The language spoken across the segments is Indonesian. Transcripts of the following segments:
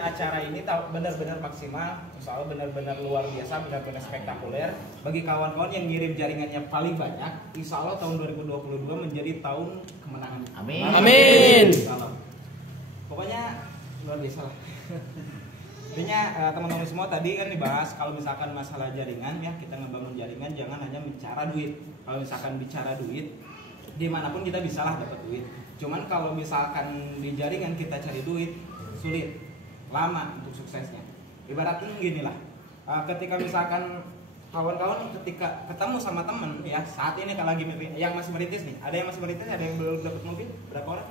acara ini benar-benar maksimal, insya Allah benar-benar luar biasa, benar-benar spektakuler. Bagi kawan-kawan yang ngirim jaringannya paling banyak, insya Allah tahun 2022 menjadi tahun kemenangan. Amin. Amin. Pokoknya luar biasa lah. Intinya teman-teman semua tadi kan dibahas kalau misalkan masalah jaringan ya, kita ngebangun jaringan jangan hanya bicara duit. Kalau misalkan bicara duit, dimanapun kita bisa lah dapat duit. Cuman kalau misalkan di jaringan kita cari duit sulit, lama untuk suksesnya. Ibaratnya gini lah, ketika misalkan kawan-kawan ketika ketemu sama temen ya, saat ini kalau lagi yang masih merintis nih, ada yang masih merintis, ada yang belum dapat mobil, berapa orang?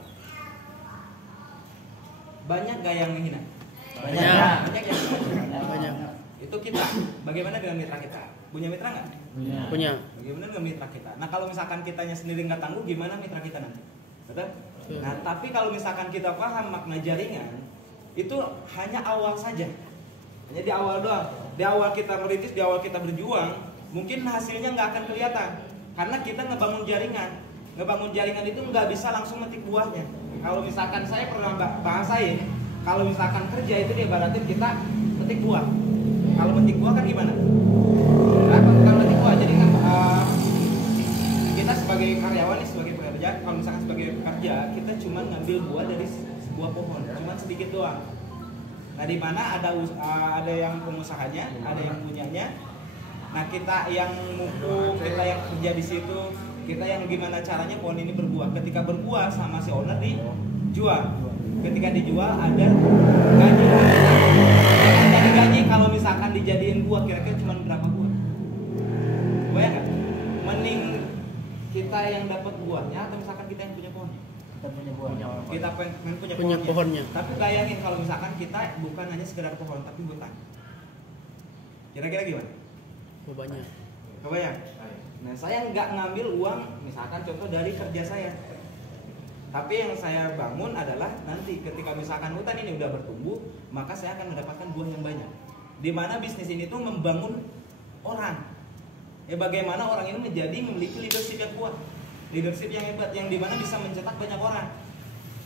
Banyak gak yang menghina? Banyak yang menghina. Banyak. Itu kita. Bagaimana dengan mitra kita? Punya mitra nggak? Punya. Bagaimana dengan mitra kita? Nah kalau misalkan kitanya sendiri nggak tangguh, gimana mitra kita nanti? Betul? Nah tapi kalau misalkan kita paham makna jaringan, itu hanya awal saja. Hanya di awal doang. Di awal kita merintis, di awal kita berjuang, mungkin hasilnya nggak akan kelihatan. Karena kita ngebangun jaringan. Ngebangun jaringan itu nggak bisa langsung metik buahnya. Kalau misalkan saya pernah bahasain, kalau misalkan kerja itu diibaratin kita metik buah. Kalau metik buah kan gimana? Nah, kalau metik buah, jadi kan kita sebagai karyawan nih, sebagai pekerja, kalau misalkan sebagai pekerja, kita cuma ngambil buah dari sebuah pohon, cuma sedikit doang. Nah, di mana ada yang pengusahanya, ada yang punyanya. Nah, kita yang mukul, kita yang kerja di situ, kita yang gimana caranya pohon ini berbuah. Ketika berbuah sama si owner dijual. Ketika dijual ada gaji. Dari gaji kalau misalkan dijadiin buah kira-kira cuma berapa buah? Bayang nggak? Mending kita yang dapat buahnya atau misalkan kita yang punya pohonnya? Kita punya buahnya. Kita Punya pohonnya. Tapi bayangin kalau misalkan kita bukan hanya sekedar pohon tapi hutan. Kira-kira gimana? Banyak. Kebayang? Nah saya nggak ngambil uang misalkan contoh dari kerja saya. Tapi yang saya bangun adalah nanti ketika misalkan hutan ini udah bertumbuh, maka saya akan mendapatkan buah yang banyak. Dimana bisnis ini tuh membangun orang. Ya bagaimana orang ini memiliki leadership yang kuat, leadership yang hebat, yang dimana bisa mencetak banyak orang.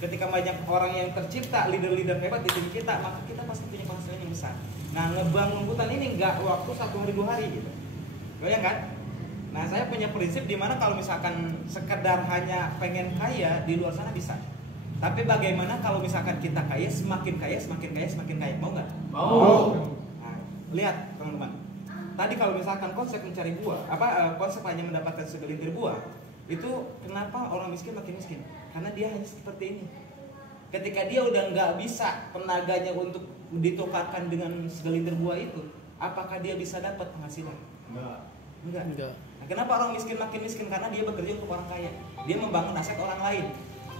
Ketika banyak orang yang tercipta, leader-leader hebat di tim kita, maka kita pasti punya penghasilan yang besar. Nah ngebangun hutan ini nggak waktu 1 hari 2 hari gitu. Goyang kan? Nah saya punya prinsip dimana kalau misalkan sekedar hanya pengen kaya di luar sana bisa. Tapi bagaimana kalau misalkan kita kaya, semakin kaya, semakin kaya, semakin kaya, mau nggak? Mau. Nah, lihat teman-teman. Tadi kalau misalkan konsep mencari buah, konsep hanya mendapatkan segelintir buah, itu kenapa orang miskin makin miskin? Karena dia hanya seperti ini. Ketika dia udah nggak bisa tenaganya untuk ditukarkan dengan segelintir buah itu, apakah dia bisa dapat penghasilan? Enggak. Nah, kenapa orang miskin makin miskin? Karena dia bekerja untuk orang kaya. Dia membangun aset orang lain,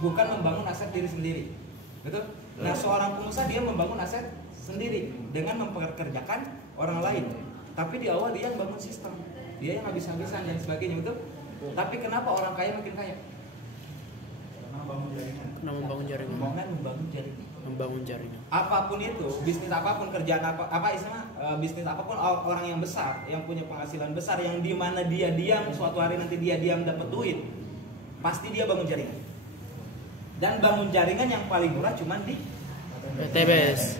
bukan membangun aset diri sendiri. Betul? Nah, seorang pengusaha dia membangun aset sendiri dengan mempekerjakan orang lain. Tapi di awal dia yang bangun sistem, dia yang habis-habisan dan sebagainya, betul? Tapi kenapa orang kaya makin kaya? Karena membangun jaringan. Membangun jaringan. Apapun itu, bisnis apapun, kerjaan bisnis apapun, orang yang besar, yang punya penghasilan besar, yang di mana dia diam, suatu hari nanti dia diam dapat duit, pasti dia bangun jaringan. Dan bangun jaringan yang paling murah cuma di PTBS.